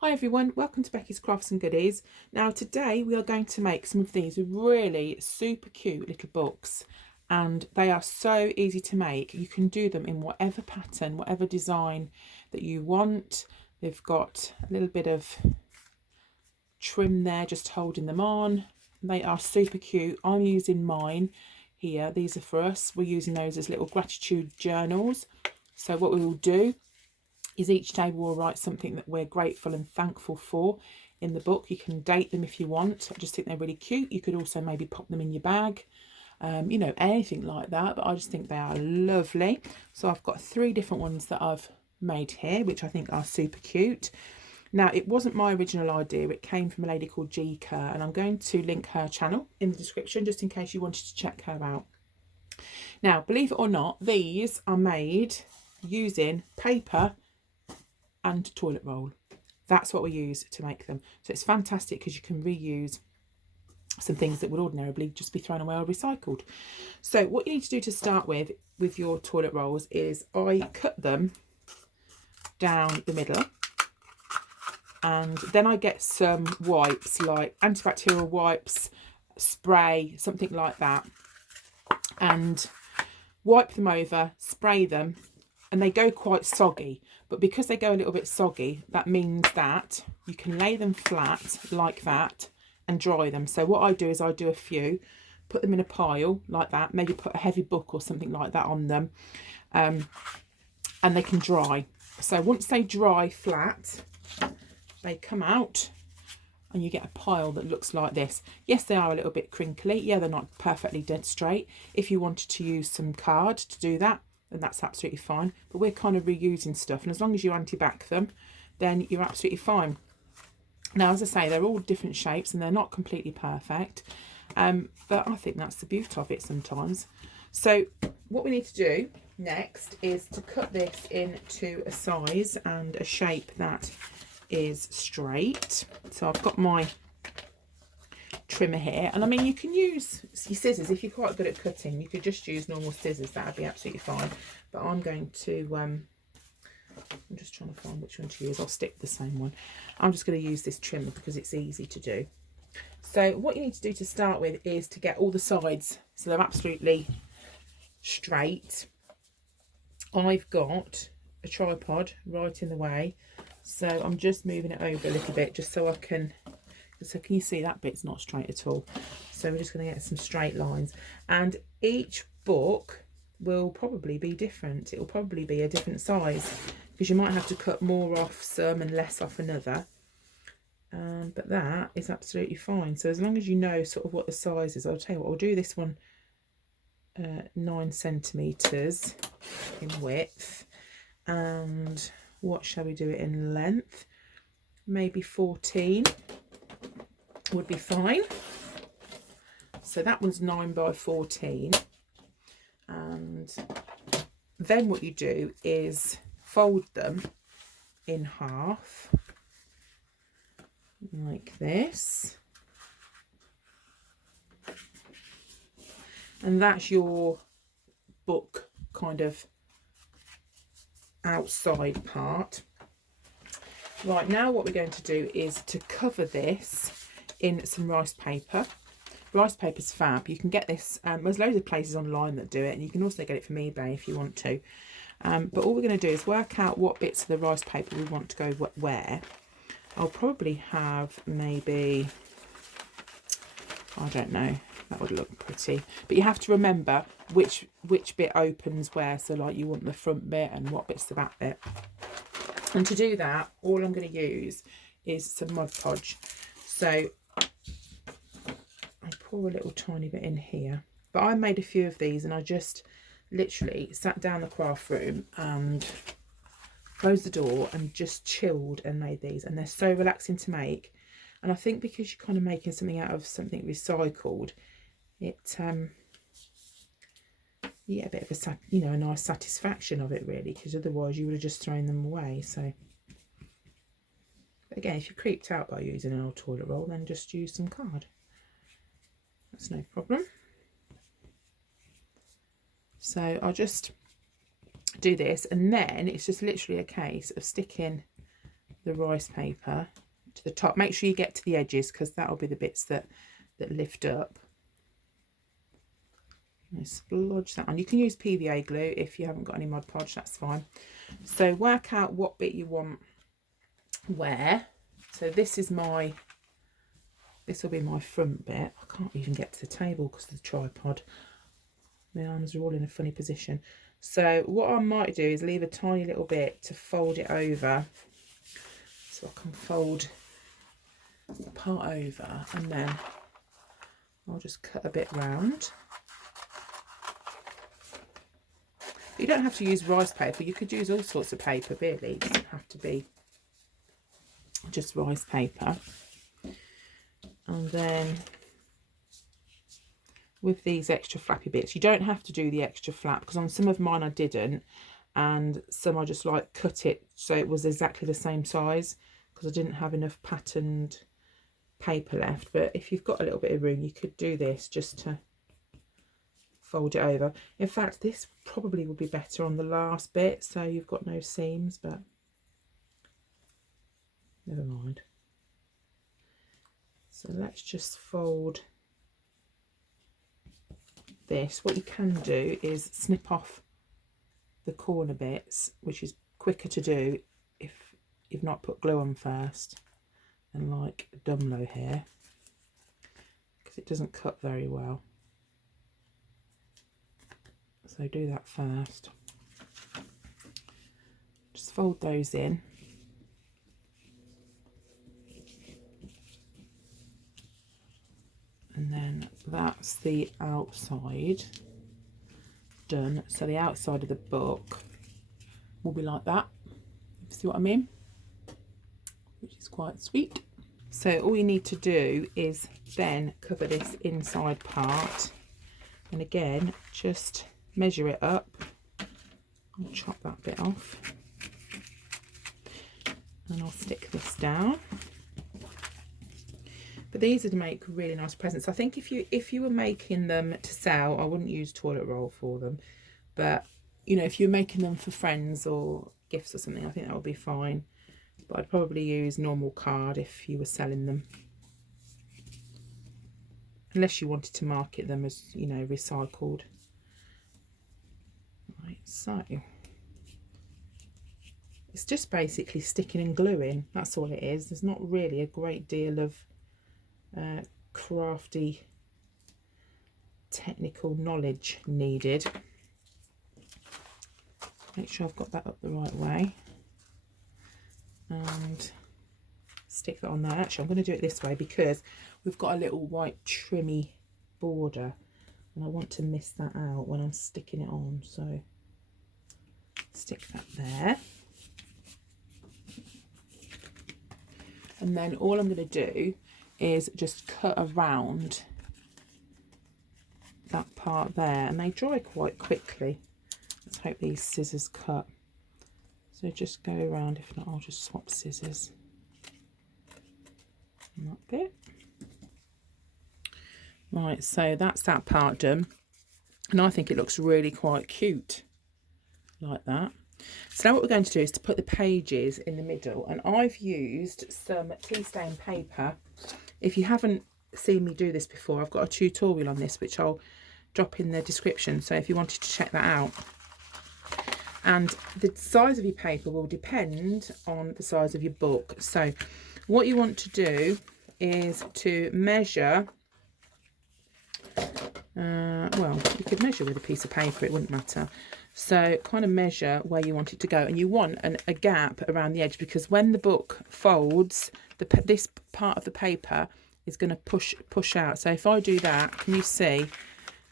Hi everyone, welcome to Becky's Crafts and Goodies. Now today we are going to make some of these really super cute little books, and they are so easy to make. You can do them in whatever pattern, whatever design that you want. They've got a little bit of trim there just holding them on. They are super cute. I'm using mine here. These are for us. We're using those as little gratitude journals. So what we will do is each day we'll write something that we're grateful and thankful for in the book. You can date them if you want. I just think they're really cute. You could also maybe pop them in your bag, you know, anything like that. But I just think they are lovely. So I've got 3 different ones that I've made here, which I think are super cute. Now, it wasn't my original idea. It came from a lady called G Kerr, and I'm going to link her channel in the description just in case you wanted to check her out. Now, believe it or not, these are made using paper and toilet roll. That's what we use to make them. So it's fantastic because you can reuse some things that would ordinarily just be thrown away or recycled. So what you need to do to start with your toilet rolls is I cut them down the middle, and then I get some wipes like antibacterial wipes, spray, something like that, and wipe them over, spray them, and they go quite soggy. But because they go a little bit soggy, that means that you can lay them flat like that and dry them. So what I do is I do a few, put them in a pile like that, maybe put a heavy book or something like that on them, and they can dry. So once they dry flat, they come out and you get a pile that looks like this. Yes, they are a little bit crinkly. Yeah, they're not perfectly dead straight. If you wanted to use some card to do that, then that's absolutely fine. But we're kind of reusing stuff, and as long as you anti-back them, then you're absolutely fine. Now, as I say, they're all different shapes and they're not completely perfect, but I think that's the beauty of it sometimes. So what we need to do next is to cut this into a size and a shape that is straight. So I've got my trimmer here, and I mean, you can use your scissors if you're quite good at cutting. You could just use normal scissors, that would be absolutely fine. But I'm going to I'm just trying to find which one to use. I'll stick with the same one. I'm just going to use this trimmer because it's easy to do. So what you need to do to start with is to get all the sides so they're absolutely straight. I've got a tripod right in the way, so I'm just moving it over a little bit just so I can. So can you see that bit's not straight at all? So we're just going to get some straight lines, and each book will probably be different. It will probably be a different size because you might have to cut more off some and less off another, but that is absolutely fine. So as long as you know sort of what the size is, I'll tell you what, I'll do this one 9 centimeters in width, and what shall we do it in length? Maybe 14 would be fine. So that one's 9 by 14, and then what you do is fold them in half like this, and that's your book kind of outside part. Right, now what we're going to do is to cover this in some rice paper. Rice paper's fab. You can get this, there's loads of places online that do it, and you can also get it from eBay if you want to. But all we're going to do is work out what bits of the rice paper we want to go where. I'll probably have maybe, I don't know, that would look pretty. But you have to remember which bit opens where. So like you want the front bit and what bit's the back bit. And to do that, all I'm going to use is some Mod Podge. So I'll pour a little tiny bit in here. But I made a few of these, and I just literally sat down the craft room and closed the door and just chilled and made these. And they're so relaxing to make. And I think because you're kind of making something out of something recycled, it you get a bit of a nice satisfaction of it, really, because otherwise you would have just thrown them away. So again, if you're creeped out by using an old toilet roll, then just use some card. That's no problem. So I'll just do this, and then it's just literally a case of sticking the rice paper to the top. Make sure you get to the edges because that'll be the bits that lift up. Splodge that on. You can use PVA glue if you haven't got any Mod Podge, that's fine. So work out what bit you want where. So this will be my front bit. I can't even get to the table because of the tripod. My arms are all in a funny position. So what I might do is leave a tiny little bit to fold it over, so I can fold the part over, and then I'll just cut a bit round. You don't have to use rice paper, you could use all sorts of paper really, it doesn't have to be just rice paper. And then with these extra flappy bits, you don't have to do the extra flap, because on some of mine I didn't, and some I just like cut it so it was exactly the same size because I didn't have enough patterned paper left. But if you've got a little bit of room, you could do this just to fold it over. In fact, this probably would be better on the last bit, so you've got no seams, but never mind. So let's just fold this. What you can do is snip off the corner bits, which is quicker to do if you've not put glue on first, and like Dumlo here, because it doesn't cut very well. So do that first. Just fold those in. And then that's the outside done. So the outside of the book will be like that. See what I mean? Which is quite sweet. So all you need to do is then cover this inside part. And again, just measure it up. I'll chop that bit off. And I'll stick this down. But these are to make really nice presents. I think if you were making them to sell, I wouldn't use toilet roll for them. But, you know, if you're making them for friends or gifts or something, I think that would be fine. But I'd probably use normal card if you were selling them. Unless you wanted to market them as, you know, recycled. Right, so it's just basically sticking and gluing. That's all it is. There's not really a great deal of crafty technical knowledge needed. Make sure I've got that up the right way and stick that on there. Actually, I'm going to do it this way because we've got a little white trimmy border and I want to miss that out when I'm sticking it on, so stick that there. And then all I'm going to do is just cut around that part there, and they dry quite quickly. Let's hope these scissors cut. So just go around, if not I'll just swap scissors on that bit. Right, so that's that part done, and I think it looks really quite cute like that. So now what we're going to do is to put the pages in the middle, and I've used some tea stain paper. If you haven't seen me do this before, I've got a tutorial on this which I'll drop in the description, so if you wanted to check that out. And the size of your paper will depend on the size of your book. So what you want to do is to measure, well, you could measure with a piece of paper, it wouldn't matter. So kind of measure where you want it to go, and you want a gap around the edge, because when the book folds, this part of the paper is going to push out. So if I do that, can you see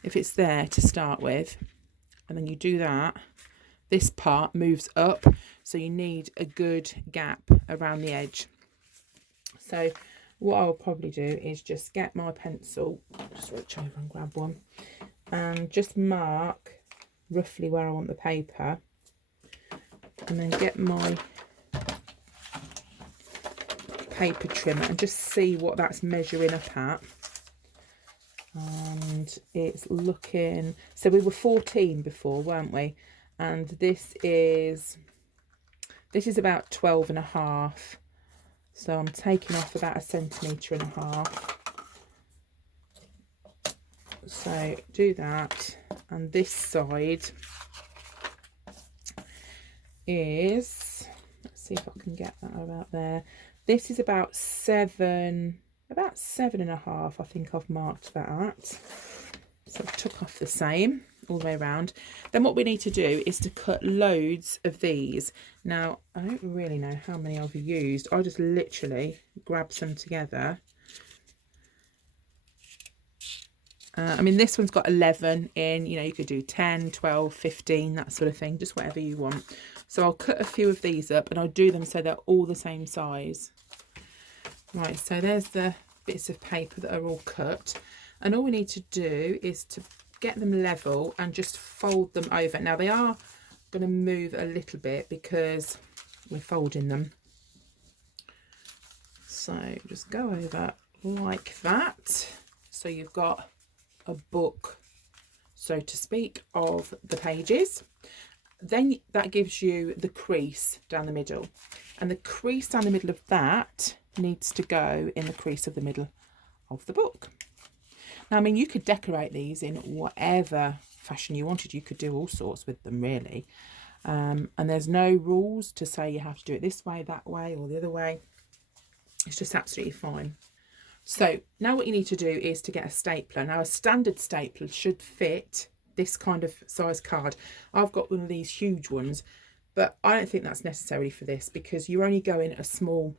if it's there to start with, and then you do that, this part moves up, so you need a good gap around the edge. So what I'll probably do is just get my pencil, just reach over and grab one, and just mark roughly where I want the paper, and then get my paper trimmer and just see what that's measuring up at. And it's looking, so we were 14 before, weren't we? And this is about 12 and a half. So I'm taking off about 1.5 centimetres. So do that, and this side is, let's see if I can get that about there. This is about 7.5. I think I've marked that at. So I've took off the same all the way around. Then what we need to do is to cut loads of these. Now, I don't really know how many I've used. I just literally grab some together. I mean, this one's got 11 in, you know, you could do 10, 12, 15, that sort of thing, just whatever you want. So I'll cut a few of these up and I'll do them so they're all the same size. Right, so there's the bits of paper that are all cut. And all we need to do is to get them level and just fold them over. Now they are going to move a little bit because we're folding them. So just go over like that. So you've got a book, so to speak, of the pages. Then that gives you the crease down the middle, and the crease down the middle of that needs to go in the crease of the middle of the book. Now, I mean, you could decorate these in whatever fashion you wanted. You could do all sorts with them, really. And there's no rules to say you have to do it this way, that way, or the other way. It's just absolutely fine. So now what you need to do is to get a stapler. Now a standard stapler should fit this kind of size card. I've got one of these huge ones, but I don't think that's necessary for this because you're only going a small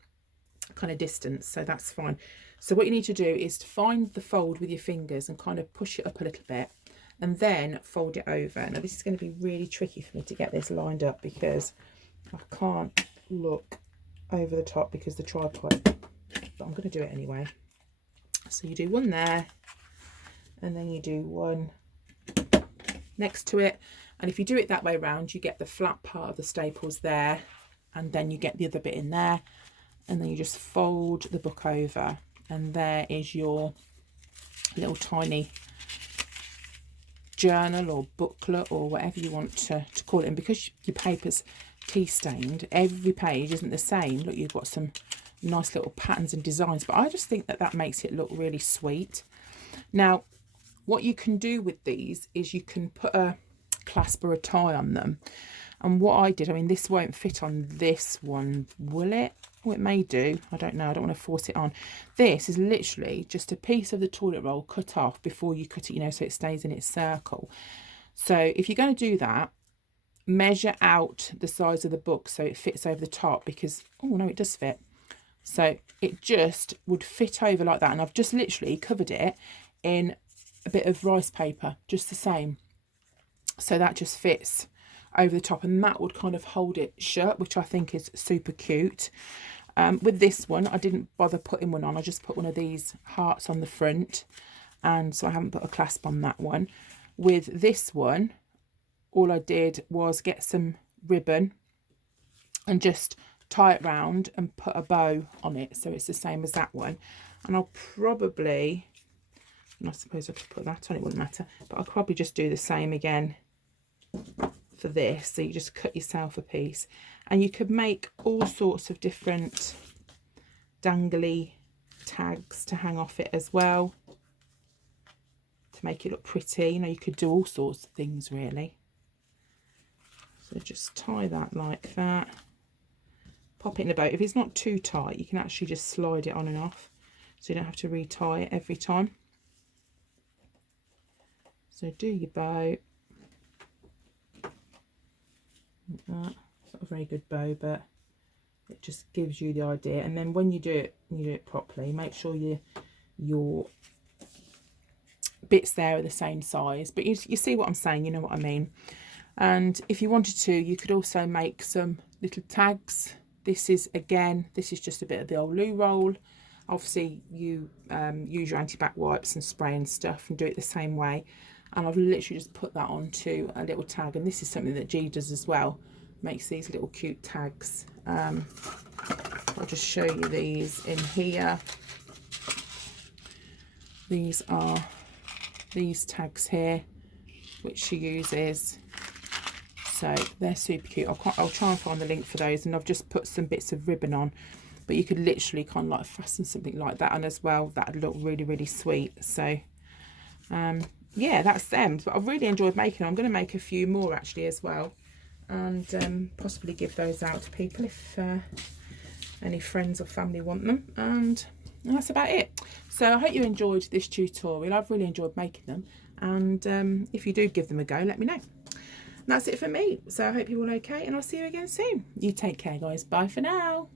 kind of distance, so that's fine. So what you need to do is to find the fold with your fingers and kind of push it up a little bit and then fold it over. Now this is going to be really tricky for me to get this lined up because I can't look over the top because the tripod, but I'm going to do it anyway. So you do one there and then you do one next to it, and if you do it that way around you get the flat part of the staples there and then you get the other bit in there, and then you just fold the book over, and there is your little tiny journal or booklet or whatever you want to call it. And because your paper's tea stained, every page isn't the same. Look, you've got some nice little patterns and designs, but I just think that that makes it look really sweet. Now what you can do with these is you can put a clasp or a tie on them, and what I did, I mean this won't fit on this one, will it? Oh, it may do, I don't know, I don't want to force it on. This is literally just a piece of the toilet roll cut off before you cut it, you know, so it stays in its circle. So if you're going to do that, measure out the size of the book so it fits over the top, because oh no, it does fit. So it just would fit over like that, and I've just literally covered it in a bit of rice paper, just the same. So that just fits over the top, and that would kind of hold it shut, which I think is super cute. With this one, I didn't bother putting one on. I just put one of these hearts on the front, and so I haven't put a clasp on that one. With this one, all I did was get some ribbon and just tie it round and put a bow on it, so it's the same as that one. And I'll probably, and I suppose I could put that on, it wouldn't matter, but I'll probably just do the same again for this. So you just cut yourself a piece, and you could make all sorts of different dangly tags to hang off it as well to make it look pretty. You know, you could do all sorts of things really. So just tie that like that, pop it in a bow. If it's not too tight, you can actually just slide it on and off, so you don't have to retie it every time. So do your bow. Like that. It's not a very good bow, but it just gives you the idea. And then when you do it properly, make sure your bits there are the same size. But you see what I'm saying, you know what I mean. And if you wanted to, you could also make some little tags. This is just a bit of the old loo roll. Obviously you use your anti-bac wipes and spray and stuff and do it the same way. And I've literally just put that onto a little tag, and this is something that G does as well, makes these little cute tags. I'll just show you these in here. These are these tags here, which she uses. So they're super cute. I'll try and find the link for those, and I've just put some bits of ribbon on but you could literally kind of like fasten something like that on as well. That'd look really, really sweet. So yeah, that's them. But I've really enjoyed making them. I'm going to make a few more actually as well, and possibly give those out to people if any friends or family want them. And that's about it. So I hope you enjoyed this tutorial. I've really enjoyed making them, and if you do give them a go, let me know. And that's it for me. So I hope you're all okay, and I'll see you again soon. You take care, guys. Bye for now.